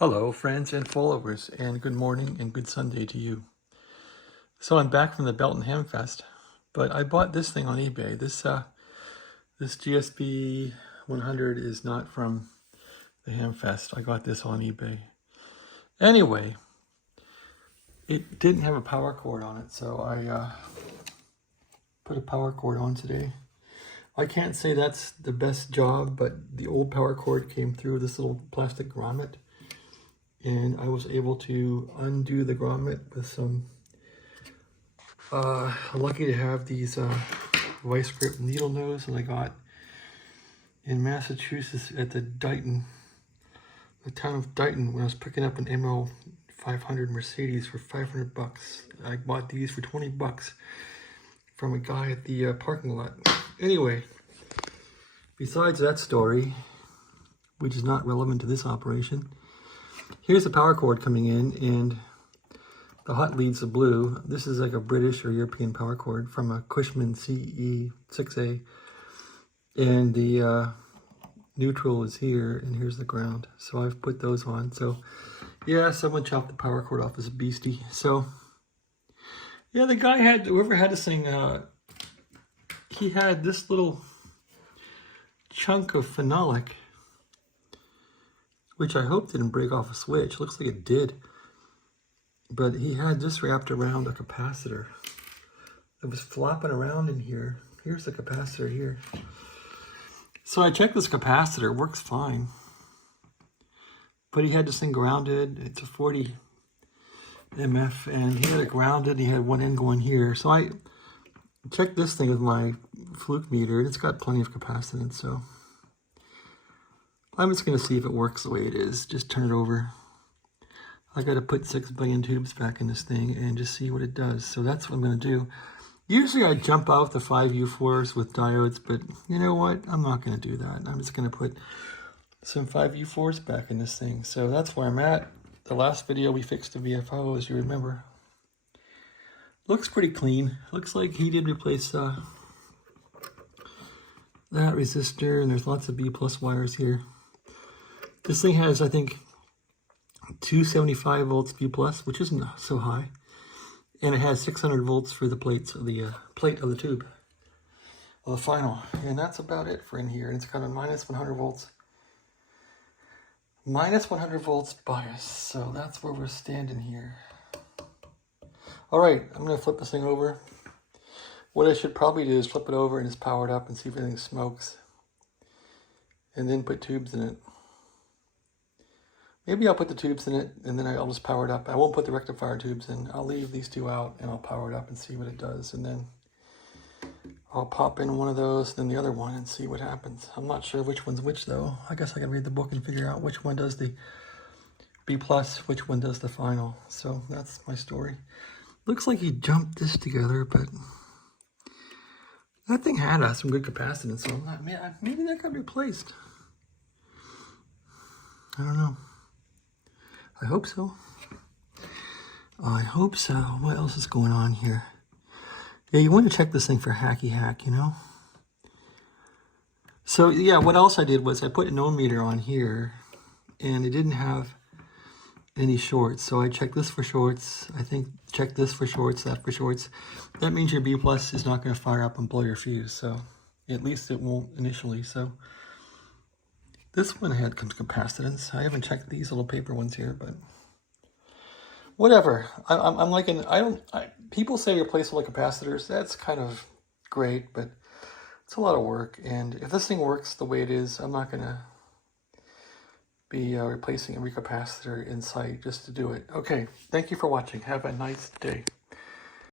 Hello, friends and followers, and good morning and good Sunday to you. So I'm back from the Belton Ham Fest, but I bought this thing on eBay. This GSB-100 is not from the Ham Fest. I got this on eBay. Anyway, it didn't have a power cord on it, so I put a power cord on today. I can't say that's the best job, but the old power cord came through this little plastic grommet. And I was able to undo the grommet with some, lucky to have these vice grip needle nose that I got in Massachusetts at the town of Dighton, when I was picking up an MO 500 Mercedes for 500 bucks. I bought these for 20 bucks from a guy at the parking lot. Anyway, besides that story, which is not relevant to this operation, here's the power cord coming in, and the hot leads are blue. This is like a British or European power cord from a Cushman CE6A. And the neutral is here, and here's the ground. So I've put those on. So yeah, someone chopped the power cord off as a beastie. So yeah, the guy whoever had this thing, he had this little chunk of phenolic, which I hope didn't break off a switch. Looks like it did. But he had this wrapped around a capacitor. It was flopping around in here. Here's the capacitor here. So I checked this capacitor, works fine. But he had this thing grounded. It's a 40 MF, and he had it grounded. He had one end going here. So I checked this thing with my fluke meter, and it's got plenty of capacitance, so I'm just going to see if it works the way it is. Just turn it over. I got to put 6 billion tubes back in this thing and just see what it does. So that's what I'm going to do. Usually I jump out the 5U4s with diodes, but you know what? I'm not going to do that. I'm just going to put some 5U4s back in this thing. So that's where I'm at. The last video we fixed the VFO, as you remember. Looks pretty clean. Looks like he did replace that resistor, and there's lots of B+ wires here. This thing has, I think, 275 volts B+, which isn't so high. And it has 600 volts for the plates of the plate of the tube, of the final. And that's about it for in here. And it's got a minus 100 volts. Minus 100 volts bias. So that's where we're standing here. All right, I'm going to flip this thing over. What I should probably do is flip it over and just power it up and see if anything smokes. And then put tubes in it. Maybe I'll put the tubes in it, and then I'll just power it up. I won't put the rectifier tubes in. I'll leave these two out, and I'll power it up and see what it does. And then I'll pop in one of those, then the other one, and see what happens. I'm not sure which one's which, though. I guess I can read the book and figure out which one does the B+, which one does the final. So that's my story. Looks like he jumped this together, but that thing had some good capacitance. So maybe that got replaced. I don't know. I hope so. I hope so. What else is going on here? Yeah, you want to check this thing for hacky hack, you know? So yeah, what else I did was I put an ohm meter on here, and it didn't have any shorts. So I checked this for shorts. I think check this for shorts, that for shorts. That means your B+ is not going to fire up and blow your fuse. So at least it won't initially. So this one had capacitance. I haven't checked these little paper ones here, but whatever. I'm like people say replaceable capacitors. That's kind of great, but it's a lot of work. And if this thing works the way it is, I'm not going to be replacing every capacitor in sight just to do it. Okay, thank you for watching. Have a nice day.